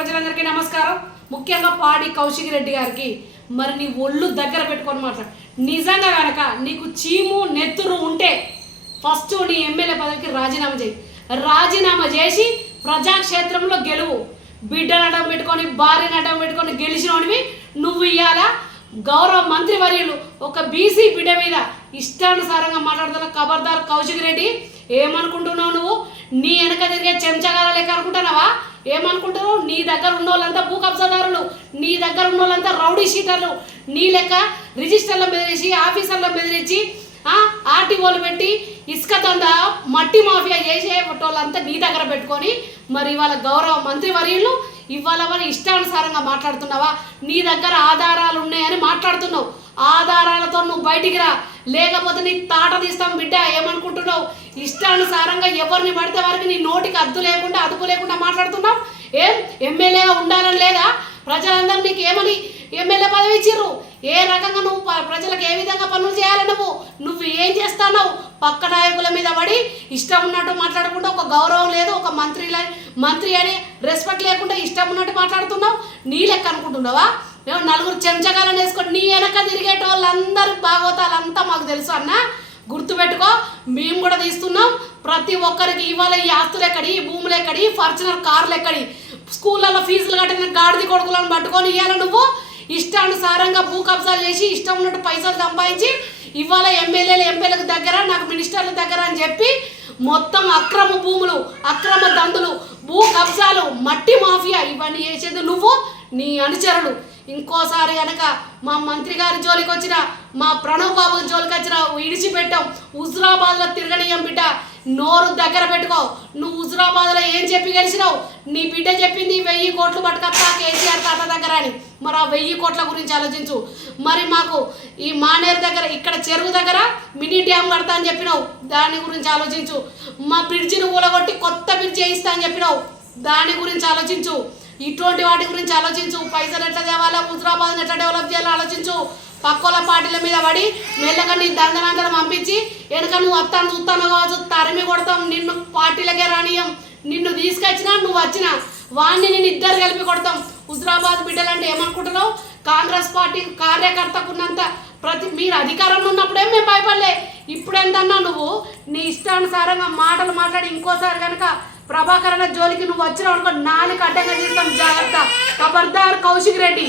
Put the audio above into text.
ప్రజలందరికీ నమస్కారం. ముఖ్యంగా పాడి కౌశిక్ రెడ్డి గారికి మరి నీ ఒళ్ళు దగ్గర పెట్టుకొని మాట్లాడు. నిజంగా కనుక నీకు చీము నెత్తురు ఉంటే ఫస్ట్ నీ ఎమ్మెల్యే పదవికి రాజీనామా చేయి. రాజీనామా చేసి ప్రజాక్షేత్రంలో గెలువు. బిడ్డను అడ్డం పెట్టుకొని భార్యను అడ్డం పెట్టుకొని గెలిచినోడివి నువ్వు. ఇవ్వాల గౌరవ మంత్రి వర్యులు ఒక బీసీ బిడ్డ మీద ఇష్టానుసారంగా మాట్లాడుతున్న ఖబర్దార్ కౌశిక్ రెడ్డి. ఏమనుకుంటున్నావు నువ్వు? నీ వెనక తిరిగే చెంచగాల లెక్క అనుకుంటున్నావా? ఏమనుకుంటున్నావు? నీ దగ్గర ఉన్న వాళ్ళంతా భూ కబ్జాదారులు, నీ దగ్గర ఉన్న వాళ్ళంతా రౌడీ షీటర్లు. నీ లెక్క రిజిస్టర్ల బెదిరించి ఆఫీసర్ల బెదిరించి ఆర్టీఓలు పెట్టి ఇసుక దంద మట్టి మాఫియా చేసే వాళ్ళంతా నీ దగ్గర పెట్టుకొని మరి ఇవాళ గౌరవ మంత్రి వర్యులు ఇవాళ మరి ఇష్టానుసారంగా మాట్లాడుతున్నావా? నీ దగ్గర ఆధారాలు ఉన్నాయని మాట్లాడుతున్నావు. ఆధారాలతో నువ్వు బయటికి రా, లేకపోతే నీ తాట తీస్తాం బిడ్డ. ఏమనుకుంటున్నావు? ఇష్టానుసారంగా ఎవరిని పడితే వారికి నీ నోటికి అద్దు లేకుండా అదుపు లేకుండా మాట్లాడుతున్నావు. ఏం ఎమ్మెల్యేగా ఉండాలని లేదా? ప్రజలందరూ నీకు ఏమని ఎమ్మెల్యే పదవి ఇచ్చిర్రు? ఏ రకంగా నువ్వు ప్రజలకు ఏ విధంగా పనులు చేయాలి? నువ్వు ఏం చేస్తావు? పక్క నాయకుల మీద పడి ఇష్టం ఉన్నట్టు మాట్లాడకుండా ఒక గౌరవం లేదు, ఒక మంత్రి అని రెస్పెక్ట్ లేకుండా ఇష్టం ఉన్నట్టు మాట్లాడుతున్నావు. నీ లెక్క అనుకుంటున్నావా? నలుగురు చెంచగాలను వేసుకొని నీ వెనక తిరిగేట వాళ్ళందరూ బాగోతాలంతా మాకు తెలుసు అన్న. గుర్తుపెట్టుకో, మేము కూడా తీస్తున్నాం. ప్రతి ఒక్కరికి ఇవాళ ఈ ఆస్తులు ఎక్కడి, ఈ భూములు ఎక్కడి, ఫార్చునర్ కార్లు ఎక్కడి, స్కూళ్ళల్లో ఫీజులు కట్టిన గాడిది కొడుకులను పట్టుకొని ఇవ్వాలి. నువ్వు ఇష్టానుసారంగా భూ కబ్జాలు చేసి ఇష్టం ఉన్నట్టు పైసలు సంపాదించి ఇవాళ ఎంపీలకు దగ్గర, నాకు మినిస్టర్ల దగ్గర అని చెప్పి మొత్తం అక్రమ భూములు, అక్రమ దందులు, భూ కబ్జాలు, మట్టి మాఫియా ఇవన్నీ చేసేది నువ్వు, నీ అనుచరులు. ఇంకోసారి కనుక మా మంత్రి గారి జోలికి వచ్చిన, మా ప్రణవ్ బాబు జోలికి వచ్చిన ఇడిచిపెట్టాం. హుజురాబాద్లో తిరగనీయం బిడ్డ. నోరు దగ్గర పెట్టుకో. నువ్వు హుజురాబాద్లో ఏం చెప్పి గెలిచినావు? నీ బిడ్డ చెప్పింది 1000 కోట్లు పట్టుకొస్తా కేసీఆర్ తాత దగ్గర అని. మరి ఆ 1000 కోట్ల గురించి ఆలోచించు. మరి మాకు ఈ మానేరు దగ్గర ఇక్కడ చెరువు దగ్గర మినీ డ్యామ్ కడతా అని చెప్పినావు, దాని గురించి ఆలోచించు. మా బ్రిడ్జిని ఊలగొట్టి కొత్త బ్రిడ్జ్ చేయిస్తా అని చెప్పినావు, దాని గురించి ఆలోచించు. ఇటువంటి వాటి గురించి ఆలోచించు. పైసలు ఎట్లా తేవాలా, హుజురాబాద్ని ఎట్లా డెవలప్ చేయాలో ఆలోచించు. పక్కల పార్టీల మీద పడి మెల్లగా నీ దందనందరం పంపించి వెనక నువ్వు వస్తాను చూస్తాను కావచ్చు, తరిమి కొడతాం. నిన్ను పార్టీలకే రానియం. నిన్ను తీసుకొచ్చినా నువ్వు వచ్చినా వాడిని నేను ఇద్దరు కలిపి కొడతాం. హుజురాబాద్ బిడ్డలంటే ఏమనుకుంటున్నావు? కాంగ్రెస్ పార్టీ కార్యకర్తకున్నంత మీరు అధికారంలో ఉన్నప్పుడే మేము భయపడలే. ఇప్పుడెంతన్నా నువ్వు నీ ఇష్టానుసారంగా మాటలు మాట్లాడి ఇంకోసారి కనుక ప్రభాకరణ జోలికి నువ్వు వచ్చినావు అనుకో, 4 అడ్డంగా తీస్తాం. జాగ్రత్త. ఖబర్దార్ కౌశిక్ రెడ్డి.